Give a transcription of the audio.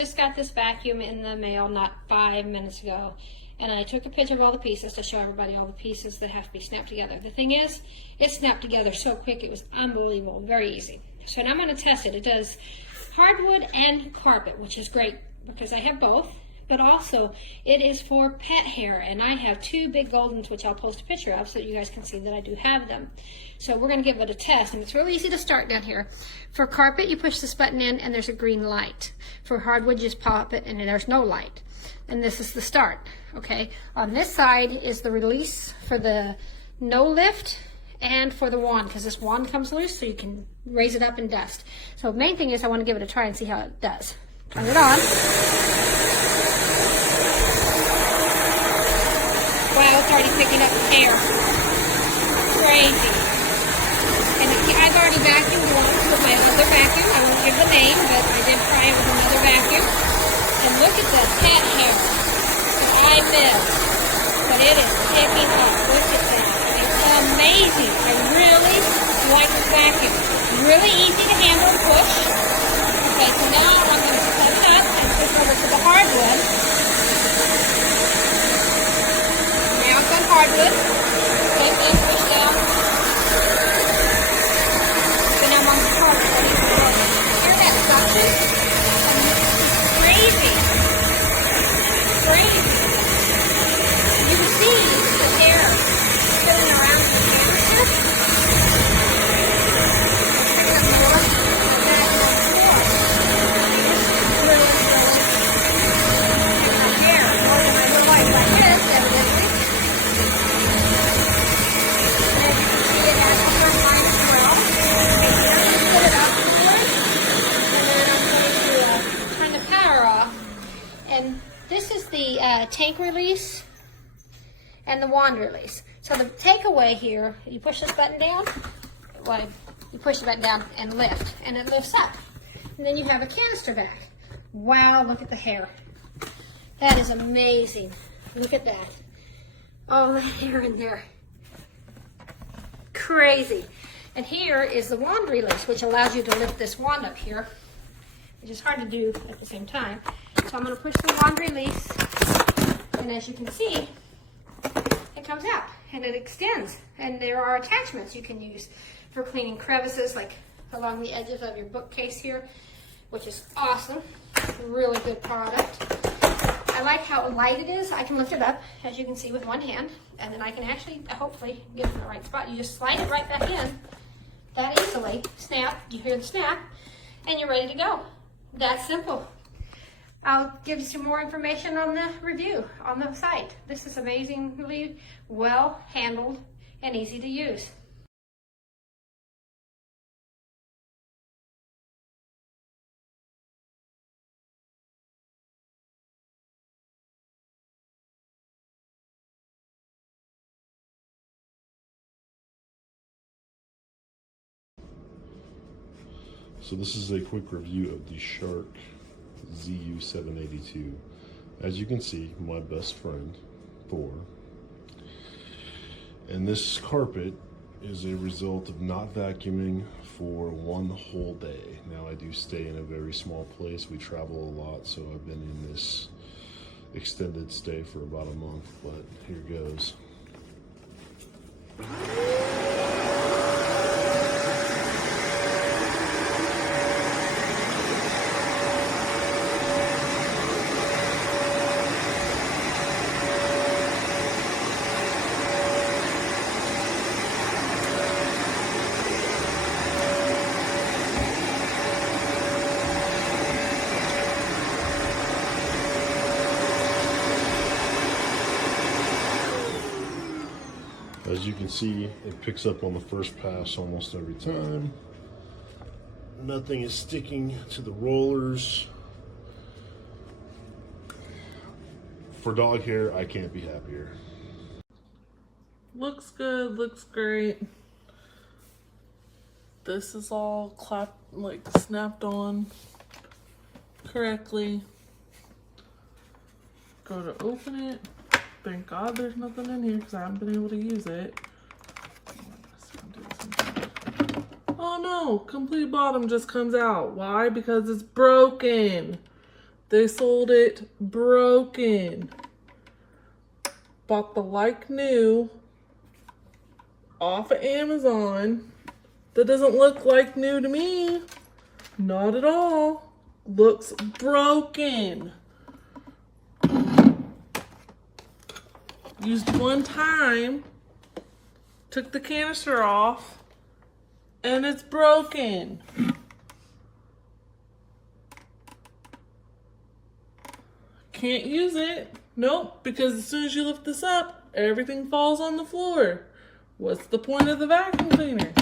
Just got this vacuum in the mail not 5 minutes ago, and I took a picture of all the pieces to show everybody all the pieces that have to be snapped together. The thing is, it snapped together so quick, it was unbelievable, very easy. So now I'm going to test it. It does hardwood and carpet, which is great because I have both, but also it is for pet hair, and I have 2 big Goldens, which I'll post a picture of so that you guys can see that I do have them. So we're going to give it a test, and it's really easy to start down here. For carpet, you push this button in and there's a green light. For hardwood, you just pop it and there's no light. And this is the start, okay? On this side is the release for the no lift and for the wand, because this wand comes loose so you can raise it up and dust. So the main thing is I want to give it a try and see how it does. Turn it on. Wow, it's already picking up hair. Crazy. And I've already vacuumed once with my other vacuum. I won't give the name, but I did try it with another vacuum. And look at the pet hair that I missed. But it is picking up. Look at that. It's amazing. I really like this vacuum. Really easy to handle and push. Okay, so now I'm going to set it up and switch over to the hardwood. Now it's on hardwood. Same thing, push down. So now I'm on the hardwood. Hear that suction? Crazy. Crazy. You can see the hair spinning around the canister. Tank release and the wand release. So the takeaway here, you push this button down, well, you push the button down and lift, and it lifts up. And then you have a canister back. Wow, look at the hair. That is amazing. Look at that. All the hair in there. Crazy. And here is the wand release, which allows you to lift this wand up here, which is hard to do at the same time. So I'm going to push the wand release, and as you can see, it comes out and it extends. And there are attachments you can use for cleaning crevices, like along the edges of your bookcase here, which is awesome. Really good product. I like how light it is. I can lift it up, as you can see, with one hand, and then I can actually, hopefully, get it in the right spot. You just slide it right back in that easily. Snap, you hear the snap, and you're ready to go. That simple. I'll give you some more information on the review on the site. This is amazingly well handled and easy to use. So this is a quick review of the Shark ZU782. As you can see, my best friend, Thor. And this carpet is a result of not vacuuming for one whole day. Now I do stay in a very small place. We travel a lot, so I've been in this extended stay for about a month, but here goes. As you can see, it picks up on the first pass almost every time. Nothing is sticking to the rollers. For dog hair, I can't be happier. Looks good, looks great. This is all snapped on correctly. Go to open it. Thank God there's nothing in here because I haven't been able to use it. Oh no, complete bottom just comes out. Why? Because it's broken. They sold it broken. Bought the like new off of Amazon. That doesn't look like new to me. Not at all. Looks broken. Used one time. Took the canister off. And it's broken. Can't use it. Nope, because as soon as you lift this up, everything falls on the floor. What's the point of the vacuum cleaner?